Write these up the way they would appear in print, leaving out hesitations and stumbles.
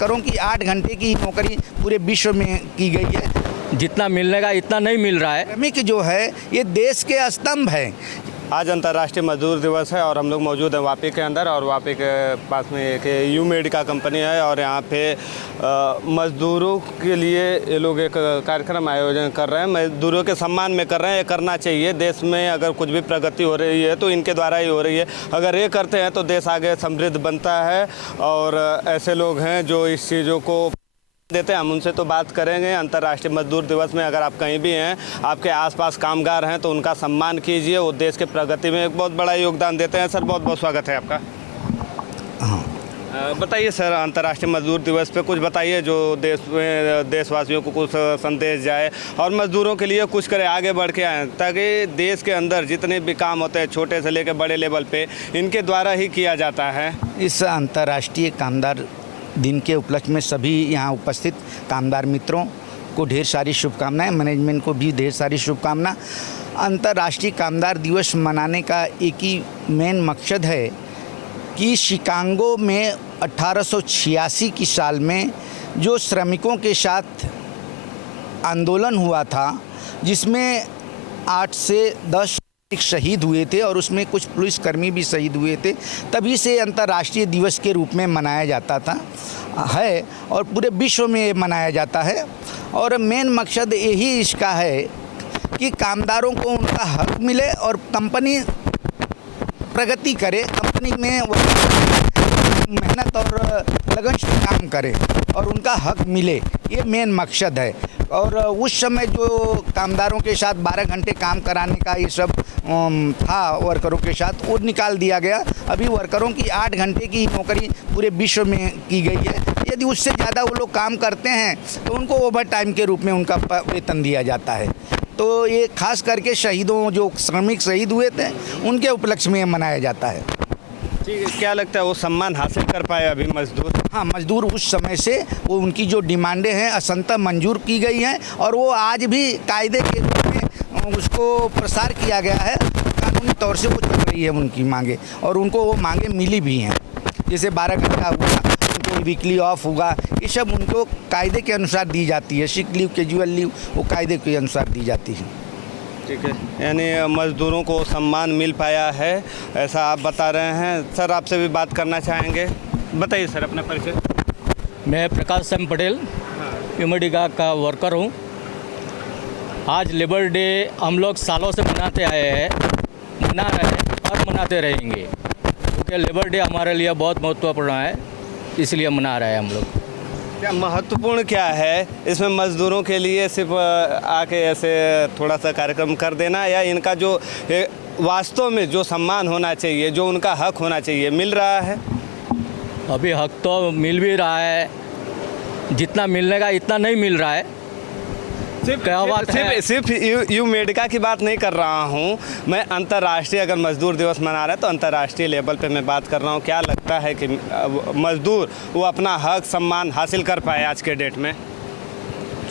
वर्करों की 8 घंटे की नौकरी पूरे विश्व में की गई है। जितना मिलने का इतना नहीं मिल रहा है। श्रमिक जो है ये देश के स्तंभ हैं। आज अंतर्राष्ट्रीय मजदूर दिवस है और हम लोग मौजूद हैं वापी के अंदर, और वापी के पास में एक यू मेडिका कंपनी है और यहाँ पे मजदूरों के लिए ये लोग एक कार्यक्रम आयोजन कर रहे हैं। मजदूरों के सम्मान में कर रहे हैं। ये करना चाहिए। देश में अगर कुछ भी प्रगति हो रही है तो इनके द्वारा ही हो रही है। अगर ये करते हैं तो देश आगे समृद्ध बनता है, और ऐसे लोग हैं जो इस चीज़ों को देते हैं। हम उनसे तो बात करेंगे। अंतर्राष्ट्रीय मजदूर दिवस में अगर आप कहीं भी हैं, आपके आसपास कामगार हैं, तो उनका सम्मान कीजिए। वो देश के प्रगति में एक बहुत बड़ा योगदान देते हैं। सर, बहुत बहुत स्वागत है आपका। बताइए सर, अंतर्राष्ट्रीय मजदूर दिवस पे कुछ बताइए जो देश में देशवासियों को कुछ संदेश जाए और मजदूरों के लिए कुछ करे, आगे बढ़ के आए, ताकि देश के अंदर जितने भी काम होते हैं छोटे से लेकर बड़े लेवल पे इनके द्वारा ही किया जाता है। इस अंतर्राष्ट्रीय कामगार दिन के उपलक्ष्य में सभी यहाँ उपस्थित कामगार मित्रों को ढेर सारी शुभकामनाएं, मैनेजमेंट को भी ढेर सारी शुभकामना। अंतर्राष्ट्रीय कामगार दिवस मनाने का एक ही मेन मकसद है कि शिकागो में 1886 की साल में जो श्रमिकों के साथ आंदोलन हुआ था, जिसमें 8 से 10 शहीद हुए थे और उसमें कुछ पुलिसकर्मी भी शहीद हुए थे, तभी से अंतर्राष्ट्रीय दिवस के रूप में मनाया जाता है और पूरे विश्व में ये मनाया जाता है। और मेन मकसद यही इसका है कि कामगारों को उनका हक मिले और कंपनी प्रगति करे, कंपनी में मेहनत और लगन से काम करे और उनका हक मिले, ये मेन मकसद है। और उस समय जो कामगारों के साथ 12 घंटे काम कराने का ये सब था वर्करों के साथ, वो निकाल दिया गया। अभी वर्करों की 8 घंटे की नौकरी पूरे विश्व में की गई है। यदि उससे ज़्यादा वो लोग काम करते हैं तो उनको ओवर टाइम के रूप में उनका वेतन दिया जाता है। तो ये खास करके शहीदों, जो श्रमिक शहीद हुए थे, उनके उपलक्ष्य में मनाया जाता है। ठीक है, क्या लगता है वो सम्मान हासिल कर पाए अभी मजदूर? हाँ, मजदूर उस समय से वो उनकी जो डिमांडें हैं असंतः मंजूर की गई हैं और वो आज भी कायदे के रूप में उसको प्रसार किया गया है। कानूनी तौर से वो चल रही है उनकी मांगे, और उनको वो मांगे मिली भी हैं। जैसे 12 घंटा हुआ, उनको वीकली ऑफ होगा, ये सब उनको कायदे के अनुसार दी जाती है। सिक लीव, कैजुअल लीव, वो कायदे के अनुसार दी जाती है। ठीक है, यानी मजदूरों को सम्मान मिल पाया है, ऐसा आप बता रहे हैं। सर, आपसे भी बात करना चाहेंगे। बताइए सर अपना परिचय। मैं प्रकाश सिंह पटेल यू मेडिका का वर्कर हूँ। आज लेबर डे हम लोग सालों से मनाते आए हैं, मना रहे हैं और मनाते रहेंगे, क्योंकि लेबर डे हमारे लिए बहुत महत्वपूर्ण है, इसलिए मना रहे हैं हम लोग। क्या महत्वपूर्ण क्या है इसमें मजदूरों के लिए? सिर्फ आके ऐसे थोड़ा सा कार्यक्रम कर देना, या इनका जो वास्तव में जो सम्मान होना चाहिए, जो उनका हक होना चाहिए, मिल रहा है? अभी हक तो मिल भी रहा है, जितना मिलने का इतना नहीं मिल रहा है। सिर्फ यू मेडिका की बात नहीं कर रहा हूँ मैं। अंतर्राष्ट्रीय अगर मजदूर दिवस मना रहा है तो अंतर्राष्ट्रीय लेवल पे मैं बात कर रहा हूँ। क्या लगता है कि मजदूर वो अपना हक सम्मान हासिल कर पाए आज के डेट में?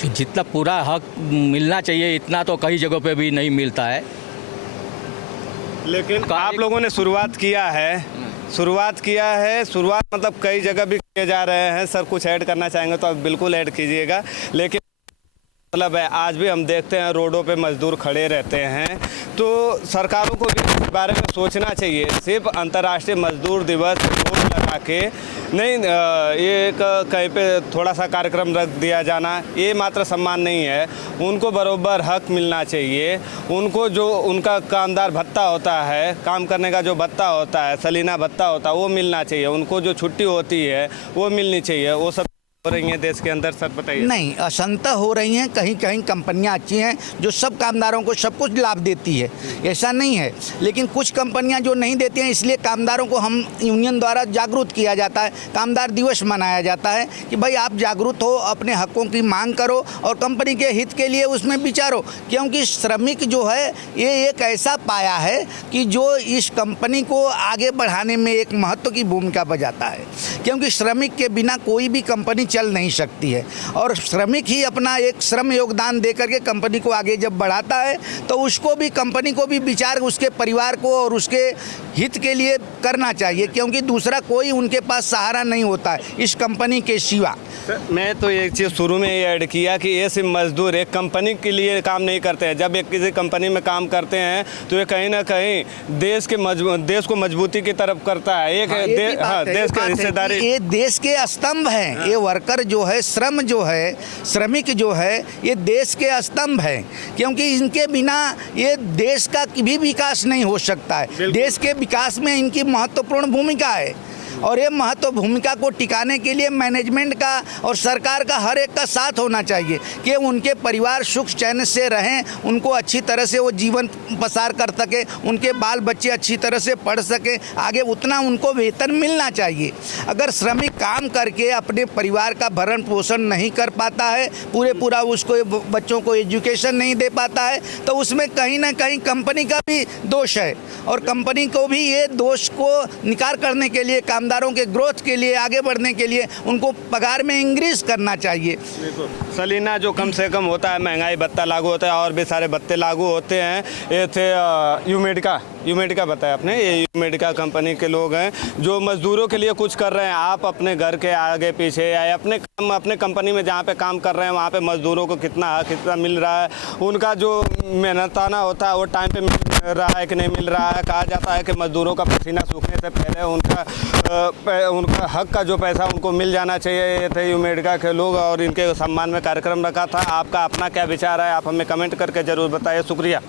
जितना पूरा हक मिलना चाहिए इतना तो कई जगहों पे भी नहीं मिलता है। लेकिन आप लोगों ने शुरुआत किया है। शुरुआत मतलब कई जगह भी किए जा रहे हैं। सर, कुछ ऐड करना चाहेंगे तो आप बिल्कुल ऐड कीजिएगा। लेकिन मतलब है, आज भी हम देखते हैं रोडों पे मजदूर खड़े रहते हैं, तो सरकारों को भी इस बारे में सोचना चाहिए। सिर्फ अंतर्राष्ट्रीय मजदूर दिवस बोर्ड लगा के नहीं, ये कहीं पे थोड़ा सा कार्यक्रम रख दिया जाना, ये मात्र सम्मान नहीं है। उनको बराबर हक मिलना चाहिए। उनको जो उनका कामदार भत्ता होता है, काम करने का जो भत्ता होता है, सलीना भत्ता होता है, वो मिलना चाहिए। उनको जो छुट्टी होती है वो मिलनी चाहिए। वो सब हो रही हैं देश के अंदर। सर बताइए। नहीं, असंतः हो रही हैं। कहीं कहीं कंपनियां अच्छी हैं जो सब कामदारों को सब कुछ लाभ देती है, ऐसा नहीं है। लेकिन कुछ कंपनियां जो नहीं देती हैं, इसलिए कामदारों को हम यूनियन द्वारा जागरूक किया जाता है। कामदार दिवस मनाया जाता है कि भाई आप जागरूक हो, अपने हकों की मांग करो और कंपनी के हित के लिए उसमें विचारो। क्योंकि श्रमिक जो है ये एक ऐसा पाया है कि जो इस कंपनी को आगे बढ़ाने में एक महत्व की भूमिका बजाता है। क्योंकि श्रमिक के बिना कोई भी कंपनी चल नहीं सकती है। और श्रमिक ही अपना एक श्रम योगदान दे करके कंपनी को आगे जब बढ़ाता है तो उसको भी, कंपनी को भी विचार उसके परिवार को और उसके हित के लिए करना चाहिए, क्योंकि दूसरा कोई उनके पास सहारा नहीं होता है इस कंपनी के सिवा। मैं तो एक चीज़ शुरू में ये ऐड किया कि ये सिर्फ मजदूर एक कंपनी के लिए काम नहीं करते हैं। जब एक किसी कंपनी में काम करते हैं तो ये कहीं ना कहीं देश को मजबूती की तरफ करता है। एक देश की हिस्सेदारी, ये देश के स्तंभ हैं। ये वर्कर जो है, श्रम जो है, श्रमिक जो है, ये देश के स्तंभ हैं, क्योंकि इनके बिना ये देश का भी विकास नहीं हो सकता है। देश के विकास में इनकी महत्वपूर्ण भूमिका है और ये महत्व भूमिका को टिकाने के लिए मैनेजमेंट का और सरकार का हर एक का साथ होना चाहिए कि उनके परिवार सुख चैन से रहें, उनको अच्छी तरह से वो जीवन बसर कर सके, उनके बाल बच्चे अच्छी तरह से पढ़ सके, आगे उतना उनको वेतन मिलना चाहिए। अगर श्रमिक काम करके अपने परिवार का भरण पोषण नहीं कर पाता है, पूरा उसको बच्चों को एजुकेशन नहीं दे पाता है, तो उसमें कहीं ना कहीं कंपनी का भी दोष है और कंपनी को भी ये दोष को निकार करने के लिए, कामदारों के ग्रोथ के लिए, आगे बढ़ने के लिए उनको पगार में इंक्रीज करना चाहिए। सलीना जो कम से कम होता है, महंगाई भत्ता लागू होता है और भी सारे भत्ते लागू होते हैं। ये थे यूमेडिका बताया आपने, ये यूमेडिका कंपनी के लोग हैं जो मजदूरों के लिए कुछ कर रहे हैं। आप अपने घर के आगे पीछे या अपने कंपनी में जहाँ पे काम कर रहे हैं वहाँ पे मजदूरों को कितना मिल रहा है, उनका जो मेहनताना होता है वो टाइम पे मिल रहा है कि नहीं मिल रहा है। कहा जाता है कि मजदूरों का पसीना सूखने से पहले उनका हक का जो पैसा उनको मिल जाना चाहिए। ये थे यूमेडिका के लोग और इनके सम्मान में कार्यक्रम रखा था। आपका अपना क्या विचार है, आप हमें कमेंट करके ज़रूर बताइए। शुक्रिया।